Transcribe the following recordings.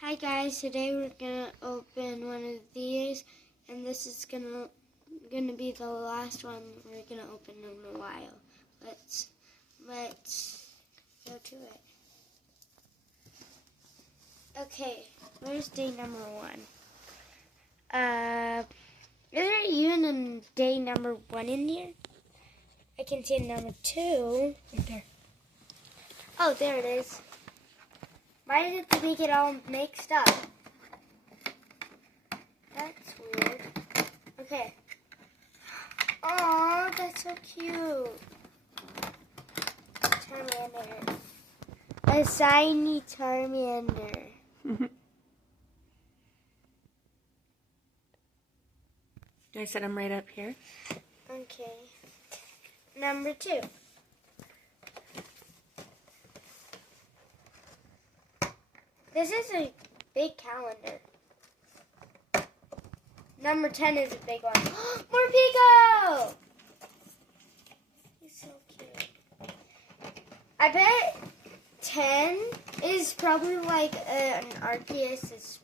Hi guys, today we're gonna open one of these, and this is gonna be the last one we're gonna open in a while. Let's go to it. Okay, where's day number 1? Is there even a day number 1 in here? I can see number 2. Right there. Oh, there it is. Why did they get all mixed up? That's weird. Okay. Oh, that's so cute. Charmander. A shiny Charmander. Do I set them right up here? Okay. Number 2. This is a big calendar. Number 10 is a big one. More Pico! He's so cute. I bet 10 is probably like an Arceus,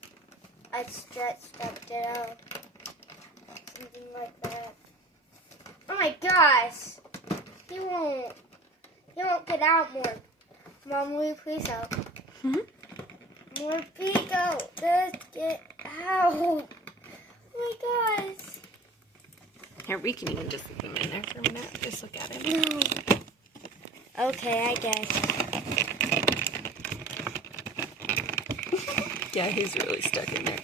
a stretched up down. Something like that. Oh my gosh! He won't get out more. Mom, will you please help? Mm-hmm. More Pico! Just get out! Oh my gosh! Here, we can even just leave them in there for a minute. Just look at it. No. Okay, I guess. Yeah, he's really stuck in there.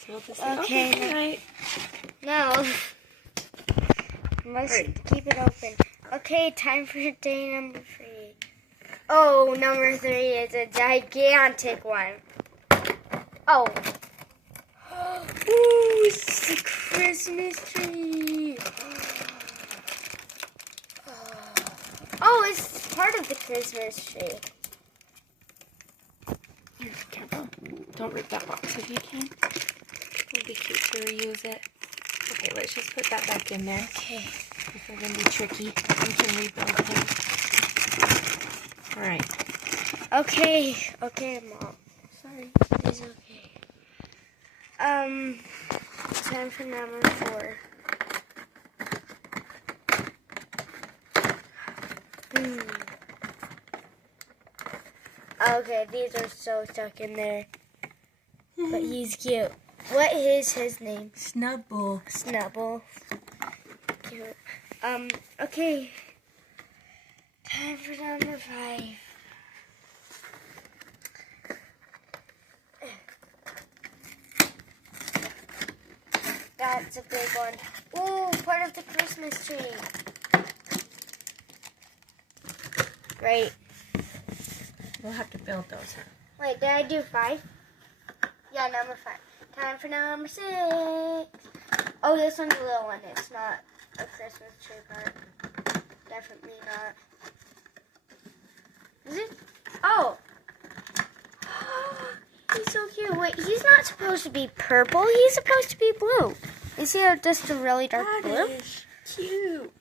So we'll just say, Okay. good night. No. Let's Right. keep it open. Okay, time for day number 3. Oh, number 3 is a gigantic one. Oh. Ooh, it's a Christmas tree. Oh, it's part of the Christmas tree. Here, careful. Don't rip that box if you can. It'll be cute to reuse it. Okay, let's just put that back in there. Okay. If they're going to be tricky, we can rebuild them. All right. Okay. Okay, Mom. Sorry. It's okay. Time for number 4. Okay, these are so stuck in there. But he's cute. What is his name? Snubbull. Snubbull. Cute. Okay. Time for number 5. That's a big one. Ooh, part of the Christmas tree. Great. We'll have to build those, huh? Wait, did I do 5? Yeah, number 5. Time for number 6. Oh, this one's a little one. It's not a Christmas tree part. Definitely not. Is it? Oh. He's so cute. Wait, he's not supposed to be purple. He's supposed to be blue. Is he just a really dark blue? That is cute.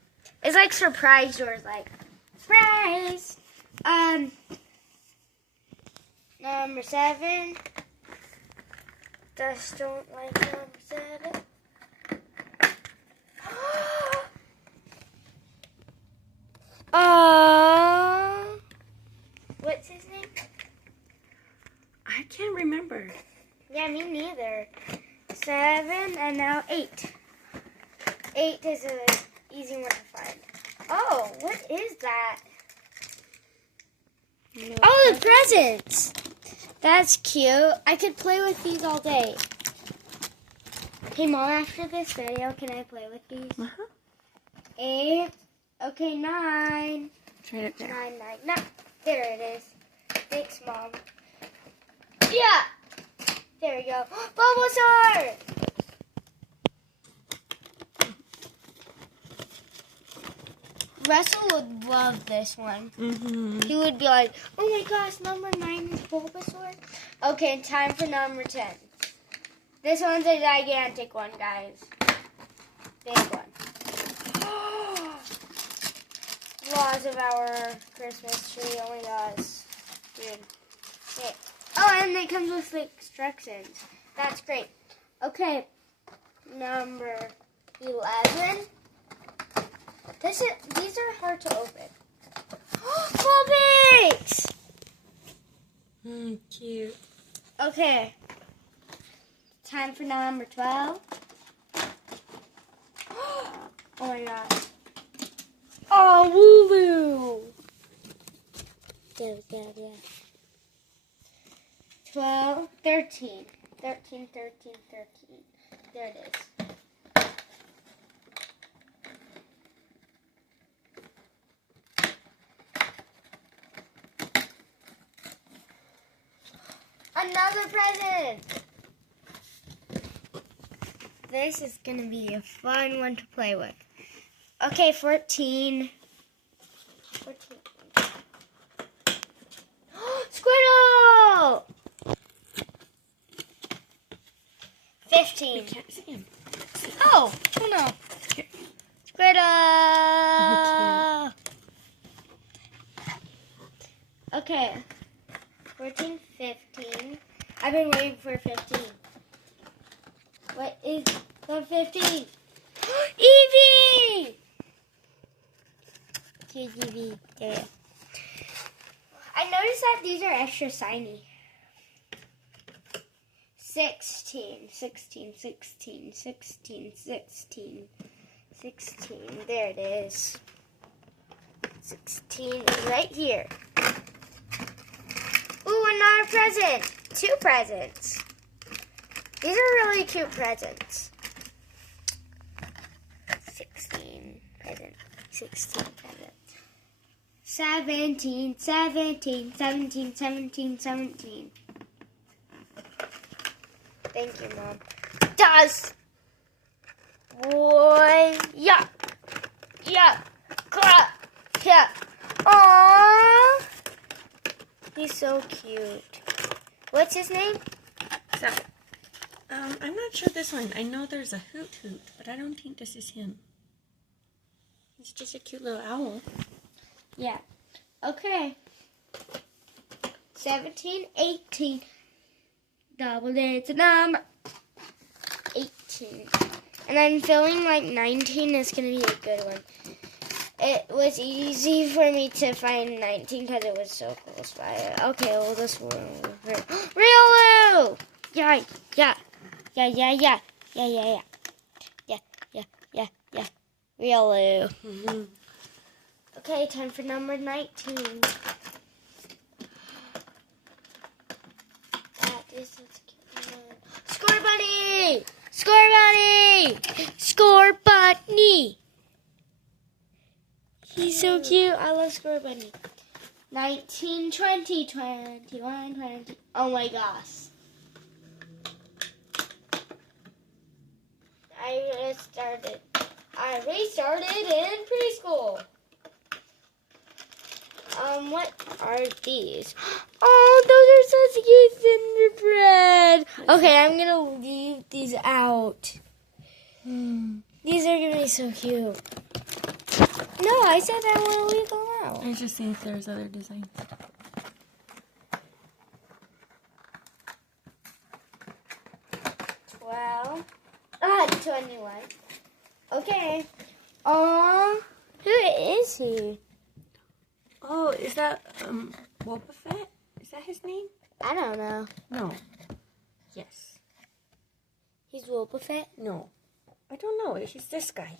It's like surprise doors, like surprise. Number 7. Just don't like number 7. What's his name? I can't remember. Yeah, me neither. 7 and now 8. 8 is an easy one to find. Oh, what is that? No. Oh, the presents! That's cute. I could play with these all day. Hey, Mom, after this video, can I play with these? Uh-huh. 8. Okay, 9. It's right up there. 9. No, there it is. Thanks, Mom. Yeah! There we go. Bulbasaur! Russell would love this one. Mm-hmm. He would be like, oh my gosh, number 9 is Bulbasaur. Okay, time for number 10. This one's a gigantic one, guys. Big one. Laws of our Christmas tree, oh my gosh. Dude. Okay. Oh, and it comes with like instructions. That's great. Okay, number 11. These are hard to open. Puppies! Cute. Okay. Time for number 12. Oh my god. Oh, Wooloo! There, 12, 13. 13. There it is. Another present! This is going to be a fun one to play with. Okay, 14. Squirtle! 15. We can't see him. Oh no. Squirtle! Okay. 14, 15. I've been waiting for 15. What is the 15? Evie! Here's Evie. There. I noticed that these are extra shiny. 16. There it is. 16 is right here. Ooh, another present. 2 presents. These are really cute presents. 16 present. 16 present. 17. Thank you, Mom. Does. Boy. Yeah. Aww. He's so cute. What's his name? So, I'm not sure this one. I know there's a Hoot, but I don't think this is him. He's just a cute little owl. Yeah. Okay. 17, 18. Double digit number. 18. And I'm feeling like 19 is going to be a good one. It was easy for me to find 19 because it was so close by. Okay, well, this one over. Riolu! Yeah. Riolu. Mm-hmm. Okay, time for number 19. That is such a cute one. Score Bunny! Score Bunny! He's so cute. I love Score Bunny. 19, 20, 21, 20. Oh my gosh. I restarted in preschool. What are these? Oh, those are such cute gingerbread. Okay, I'm gonna leave these out. These are gonna be so cute. No, I said I want to leave them out. I was just seeing if there's other designs. 21. Okay. Who is he? Oh, is that Boba Fett? Is that his name? I don't know. No. Yes. He's Boba Fett? No. I don't know. He's this guy.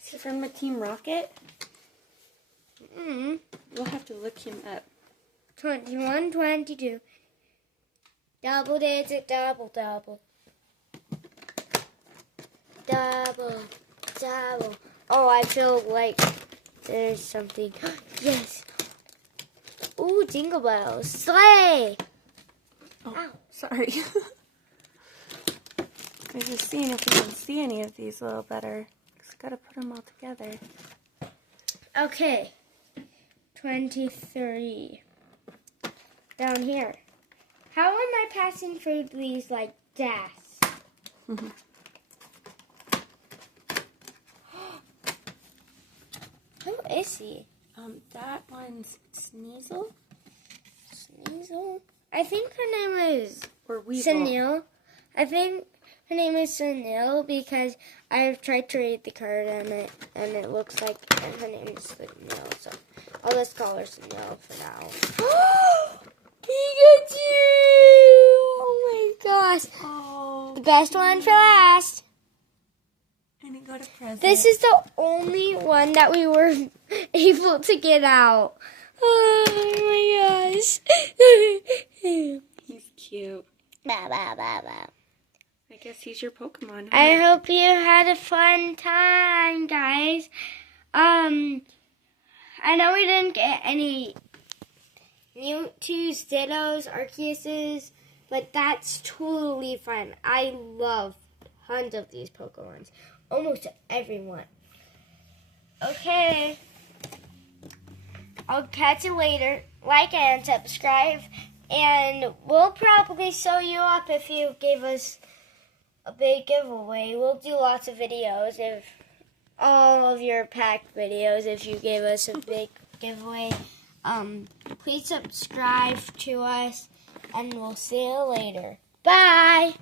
Is he from the Team Rocket? We'll have to look him up. 21, 22. Double digit, double. Oh, I feel like there's something. Yes. Ooh, jingle bells. Sleigh. Oh, Ow. sorry. I was just seeing if we can see any of these a little better. Just gotta put them all together. Okay. 23. Down here. How am I passing through these like das? Who is he? That one's Sneasel. Weasel? I think her name is Or Weasel. Sunil. I think her name is Sunil because I've tried to read the card and it looks like her name is Sunil. So I'll just call her Sunil for now. Pikachu! Oh my gosh. Oh. The best one for last. And it got a present. This is the only one that we were able to get out. Oh my gosh. He's cute. Bah, bah, bah, bah. I guess he's your Pokemon. Huh? I hope you had a fun time, guys. I know we didn't get any Mewtwo's, Dittos, Arceuses, but that's totally fine. I love tons of these Pokemons. Almost everyone. Okay. I'll catch you later. Like and subscribe. And we'll probably sew you up if you give us a big giveaway. We'll do lots of videos, if all of your pack videos, if you give us a big giveaway. Please subscribe to us, and we'll see you later. Bye!